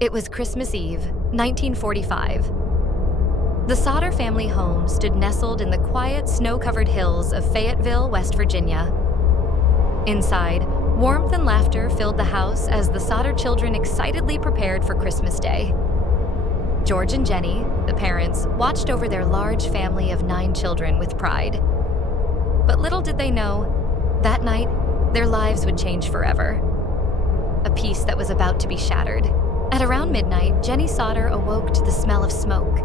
It was Christmas Eve, 1945. The Sodder family home stood nestled in the quiet, snow-covered hills of Fayetteville, West Virginia. Inside, warmth and laughter filled the house as the Sodder children excitedly prepared for Christmas Day. George and Jenny, the parents, watched over their large family of 9 children with pride. But little did they know, that night, their lives would change forever. A peace that was about to be shattered. At around midnight, Jenny Sodder awoke to the smell of smoke.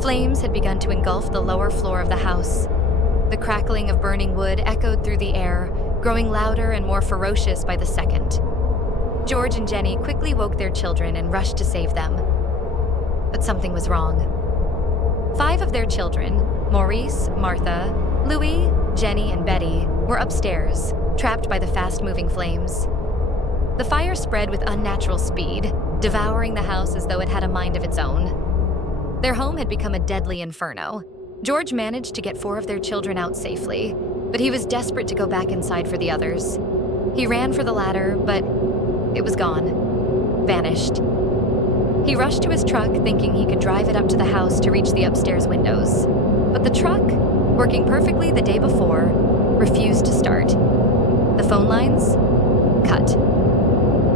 Flames had begun to engulf the lower floor of the house. The crackling of burning wood echoed through the air, growing louder and more ferocious by the second. George and Jenny quickly woke their children and rushed to save them. But something was wrong. 5 of their children, Maurice, Martha, Louis, Jenny, and Betty, were upstairs, trapped by the fast-moving flames. The fire spread with unnatural speed, devouring the house as though it had a mind of its own. Their home had become a deadly inferno. George managed to get 4 of their children out safely, but he was desperate to go back inside for the others. He ran for the ladder, but it was gone. Vanished. He rushed to his truck, thinking he could drive it up to the house to reach the upstairs windows. But the truck, working perfectly the day before, refused to start. The phone lines? Cut.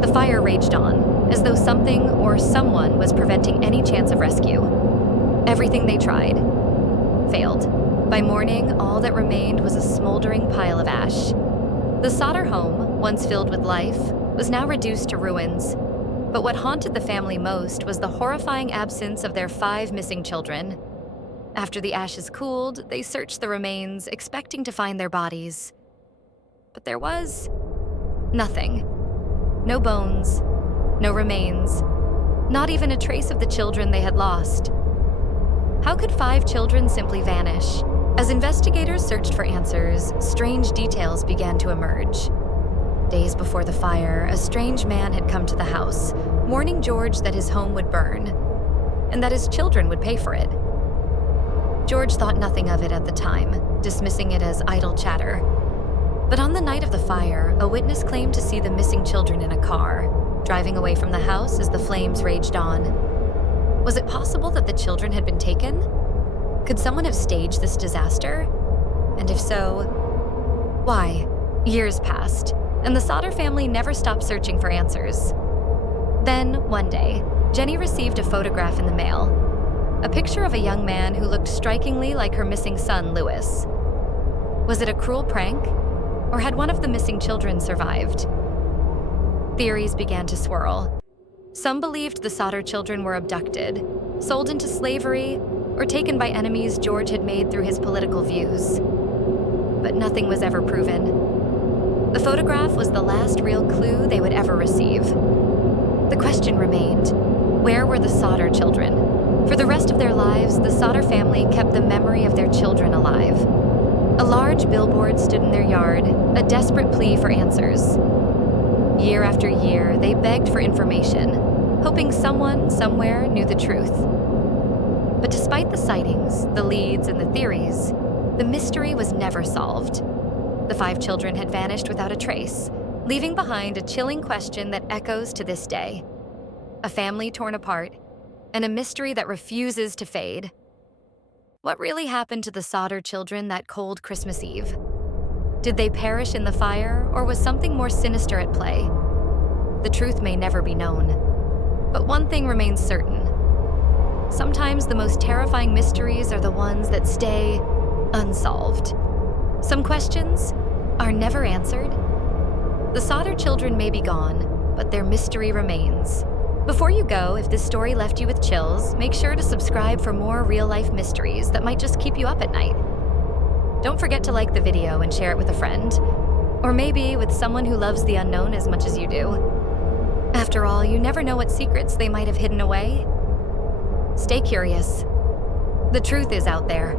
The fire raged on, as though something or someone was preventing any chance of rescue. Everything they tried failed. By morning, all that remained was a smoldering pile of ash. The Sodder home, once filled with life, was now reduced to ruins. But what haunted the family most was the horrifying absence of their 5 missing children. After the ashes cooled, they searched the remains, expecting to find their bodies. But there was nothing. No bones, no remains, not even a trace of the children they had lost. How could 5 children simply vanish? As investigators searched for answers, strange details began to emerge. Days before the fire, a strange man had come to the house, warning George that his home would burn, and that his children would pay for it. George thought nothing of it at the time, dismissing it as idle chatter. But on the night of the fire, a witness claimed to see the missing children in a car, driving away from the house as the flames raged on. Was it possible that the children had been taken? Could someone have staged this disaster? And if so, why? Years passed, and the Sodder family never stopped searching for answers. Then, one day, Jenny received a photograph in the mail. A picture of a young man who looked strikingly like her missing son, Louis. Was it a cruel prank? Or had one of the missing children survived? Theories began to swirl. Some believed the Sodder children were abducted, sold into slavery, or taken by enemies George had made through his political views. But nothing was ever proven. The photograph was the last real clue they would ever receive. The question remained, where were the Sodder children? For the rest of their lives, the Sodder family kept the memory of their children alive. A large billboard stood in their yard, a desperate plea for answers. Year after year, they begged for information, hoping someone, somewhere, knew the truth. But despite the sightings, the leads, and the theories, the mystery was never solved. The 5 children had vanished without a trace, leaving behind a chilling question that echoes to this day. A family torn apart, and a mystery that refuses to fade. What really happened to the Sodder children that cold Christmas Eve? Did they perish in the fire, or was something more sinister at play? The truth may never be known. But one thing remains certain. Sometimes the most terrifying mysteries are the ones that stay unsolved. Some questions are never answered. The Sodder children may be gone, but their mystery remains. Before you go, if this story left you with chills, make sure to subscribe for more real-life mysteries that might just keep you up at night. Don't forget to like the video and share it with a friend, or maybe with someone who loves the unknown as much as you do. After all, you never know what secrets they might have hidden away. Stay curious. The truth is out there.